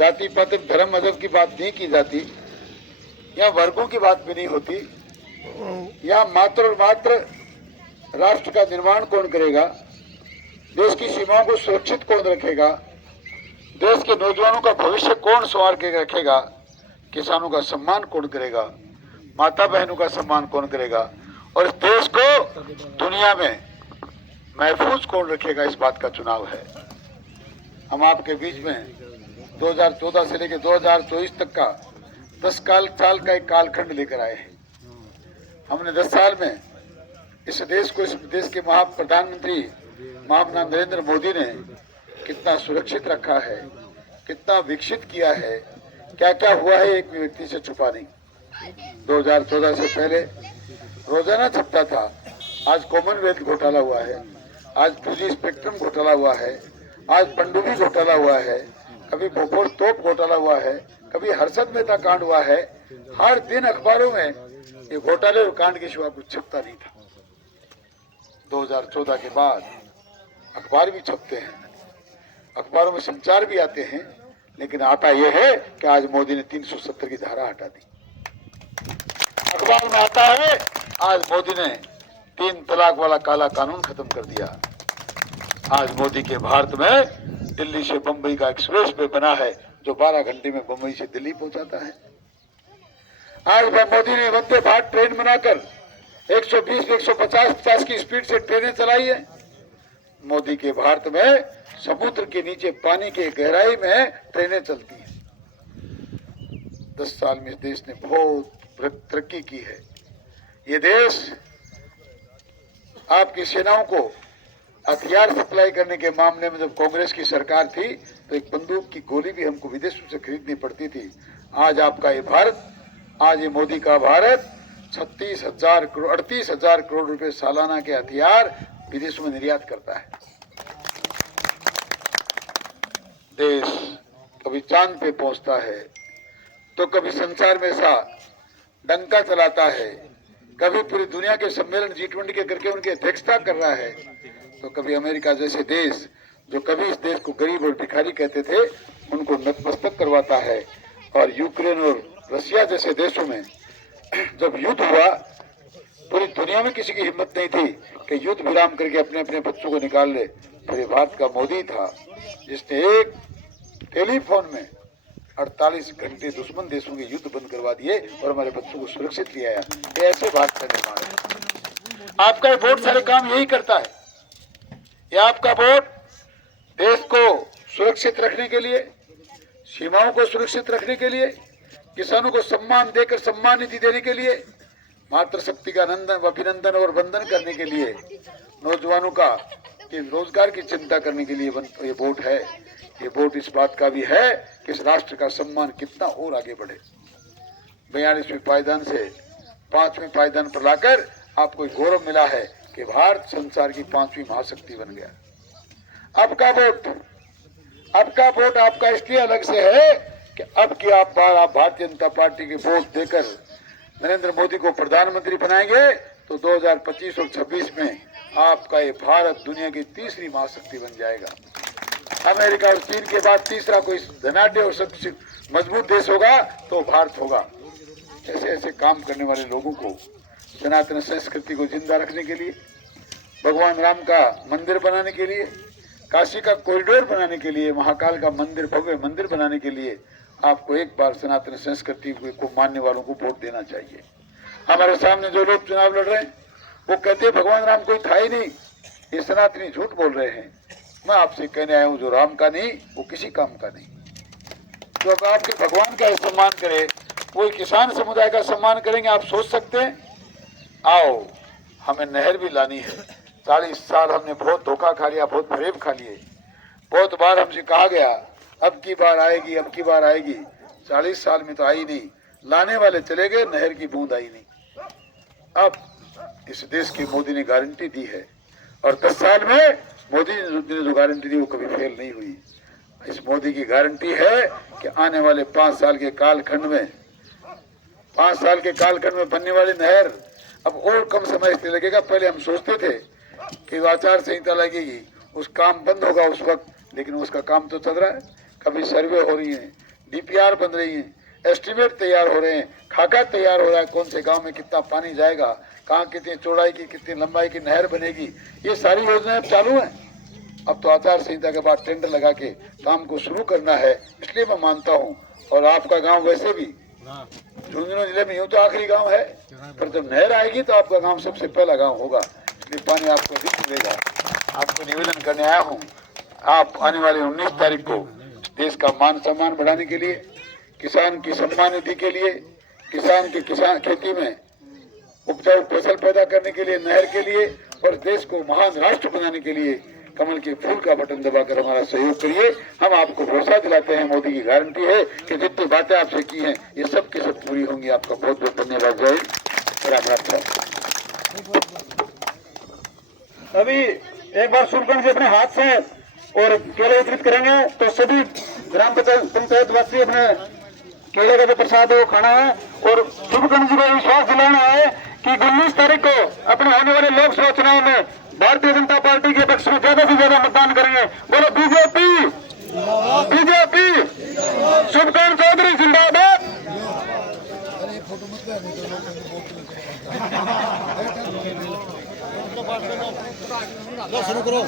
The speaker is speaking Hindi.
जाति पाति धर्म मजहब की बात नहीं की जाती, यहाँ वर्गों की बात भी नहीं होती। यहाँ मात्र और मात्र राष्ट्र का निर्माण कौन करेगा, देश की सीमाओं को सुरक्षित कौन रखेगा, देश के नौजवानों का भविष्य कौन संवार के रखेगा, किसानों का सम्मान कौन करेगा, माता बहनों का सम्मान कौन करेगा, और इस देश को दुनिया में महफूज कौन रखेगा, इस बात का चुनाव है। हम आपके बीच में 2014 से लेकर 2024 तक का 10 साल का एक कालखंड लेकर आए हैं। हमने 10 साल में इस देश को, इस देश के प्रधानमंत्री महामना नरेंद्र मोदी ने कितना सुरक्षित रखा है, कितना विकसित किया है, क्या क्या हुआ है एक भी व्यक्ति से छुपा नहीं। 2014 से पहले रोजाना छपता था, आज कॉमनवेल्थ घोटाला हुआ है, आज पूंजी स्पेक्ट्रम घोटाला हुआ है, आज पनडुब्बी घोटाला हुआ है, कभी भोपाल तोप घोटाला हुआ है, कभी हर्षद मेहता कांड हुआ है। हर दिन अखबारों में ये घोटाले और कांड के सिवा कुछ छपता नहीं था। 2014 के बाद अखबार भी छपते हैं, अखबारों में समाचार भी आते हैं, लेकिन आता यह है कि आज मोदी ने 370 की धारा हटा दी। अखबार में आता है आज मोदी ने 3 तलाक वाला काला कानून खत्म कर दिया। आज मोदी के भारत में दिल्ली से बंबई का एक्सप्रेस वे बना है, जो 12 घंटे में बंबई से दिल्ली पहुंचाता है। आज मोदी ने वंदे भारत ट्रेन बनाकर 120-150 की स्पीड से ट्रेनें चलाई है। मोदी के भारत में समुद्र के नीचे पानी के गहराई में ट्रेनें चलती हैं। 10 साल में इस देश ने बहुत तरक्की की है। ये देश आपकी सेनाओं को हथियार सप्लाई करने के मामले में जब कांग्रेस की सरकार थी तो एक बंदूक की गोली भी हमको विदेशों से खरीदनी पड़ती थी। आज आपका ये भारत, आज ये मोदी का भारत 38,000 करोड़ रुपए सालाना के हथियार विदेशों में निर्यात करता है। देश कभी चांद पे पहुंचता है तो कभी संसार में सा डंका चलाता है, कभी पूरी दुनिया के सम्मेलन G20 के करके उनकी अध्यक्षता कर रहा है, तो कभी अमेरिका जैसे देश जो कभी इस देश को गरीब और भिखारी कहते थे उनको नतमस्तक करवाता है। और यूक्रेन और रशिया जैसे देशों में जब युद्ध हुआ, पूरी दुनिया में किसी की हिम्मत नहीं थी कि युद्ध विराम करके अपने अपने बच्चों को निकाल ले। फिर भारत का मोदी था जिसने एक टेलीफोन में 48 घंटे दुश्मन देशों के युद्ध बंद करवा दिए और हमारे बच्चों को सुरक्षित ले आया। ऐसे भारत का निर्माण है। आपका ये वोट सारे काम यही करता है। ये आपका वोट देश को सुरक्षित रखने के लिए, सीमाओं को सुरक्षित रखने के लिए, किसानों को सम्मान देकर सम्मान निधि देने के लिए, मातृशक्ति का अभिनंदन और वंदन करने के लिए, नौजवानों का रोजगार की चिंता करने के लिए ये वोट है। ये वोट इस बात का भी है कि इस राष्ट्र का सम्मान कितना और आगे बढ़े। 42वें पायदान से 5वें पायदान पर लाकर आपको गौरव मिला है कि भारत संसार की 5वीं महाशक्ति बन गया। आपका वोट आपका इसलिए अलग से है कि अब की आप भारतीय जनता पार्टी के वोट देकर नरेंद्र मोदी को प्रधानमंत्री बनाएंगे तो 2025 और 26 में आपका ये भारत दुनिया की 3री महाशक्ति बन जाएगा। अमेरिका और चीन के बाद 3रा कोई धनाढ्य और सबसे मजबूत देश होगा तो भारत होगा। ऐसे ऐसे काम करने वाले लोगों को सनातन संस्कृति को जिंदा रखने के लिए, भगवान राम का मंदिर बनाने के लिए, काशी का कॉरिडोर बनाने के लिए, महाकाल का मंदिर, भव्य मंदिर बनाने के लिए आपको एक बार सनातन संस्कृति को मानने वालों को वोट देना चाहिए। हमारे सामने जो लोग चुनाव लड़ रहे हैं वो कहते हैं भगवान राम कोई था ही नहीं, ये सनातनी झूठ बोल रहे हैं। मैं आपसे कहने आया हूँ जो राम का नहीं वो किसी काम का नहीं। जो तो आपके भगवान का सम्मान करे वो किसान समुदाय का सम्मान करेंगे। आप सोच सकते हैं, आओ हमें नहर भी लानी है। 40 साल हमने बहुत धोखा खा लिया, बहुत फरेब खा लिए, बहुत बार हमसे कहा गया अब की बार आएगी, अब की बार आएगी। 40 साल में तो आई नहीं, लाने वाले चले गए, नहर की बूंद आई नहीं। अब इस देश की मोदी ने गारंटी दी है और 10 साल में मोदी ने जो गारंटी दी वो कभी फेल नहीं हुई। इस मोदी की गारंटी है कि आने वाले 5 साल के कालखंड में 5 साल के कालखंड में बनने वाली नहर अब और कम समय इसलिए लगेगा। पहले हम सोचते थे कि आचार संहिता लगेगी, उस काम बंद होगा उस वक्त, लेकिन उसका काम तो चल रहा है। कभी सर्वे हो रही है, डीपीआर बन रही है, एस्टीमेट तैयार हो रहे हैं, खाका तैयार हो रहा है, कौन से गांव में कितना पानी जाएगा, कहाँ कितनी चौड़ाई की कितनी लंबाई की नहर बनेगी, ये सारी योजनाएं अब चालू हैं। अब तो आचार संहिता के बाद टेंडर लगा के काम को शुरू करना है। इसलिए मैं मानता हूँ, और आपका गांव वैसे भी झुंझुनू जिले में यूँ तो आखिरी गांव है, पर जब नहर आएगी तो आपका गांव सबसे पहला गांव होगा, इसलिए पानी आपको अधिक मिलेगा। आपको निवेदन करने आया हूँ, आप आने वाले 19 तारीख को देश का मान सम्मान बढ़ाने के लिए, किसान की सम्मान निधि के लिए, किसान खेती में उपजाऊ फसल पैदा करने के लिए, नहर के लिए और देश को महान राष्ट्र बनाने के लिए कमल के फूल का बटन दबाकर हमारा सहयोग करिए। हम आपको भरोसा दिलाते हैं, मोदी की गारंटी है कि जितनी बातें आपसे की हैं ये सब की सब पूरी होंगी। आपका बहुत बहुत धन्यवाद। जय हिंद, राम राम। अभी एक बार शुभकर्ण से अपने हाथ से और केले वितरित करेंगे, तो सभी ग्राम पंचायत वासी अपने केले का जो प्रसाद है वो खाना है। और शुभकर्ण जी को विश्वास दिलाना है कि 19 तारीख को अपने होने वाले लोकसभा चुनाव में भारतीय जनता पार्टी के पक्ष में ज्यादा से ज्यादा मतदान करेंगे। बोलो बीजेपी, बीजेपी, शुभकर्ण चौधरी जिंदाबाद। शुरू करो।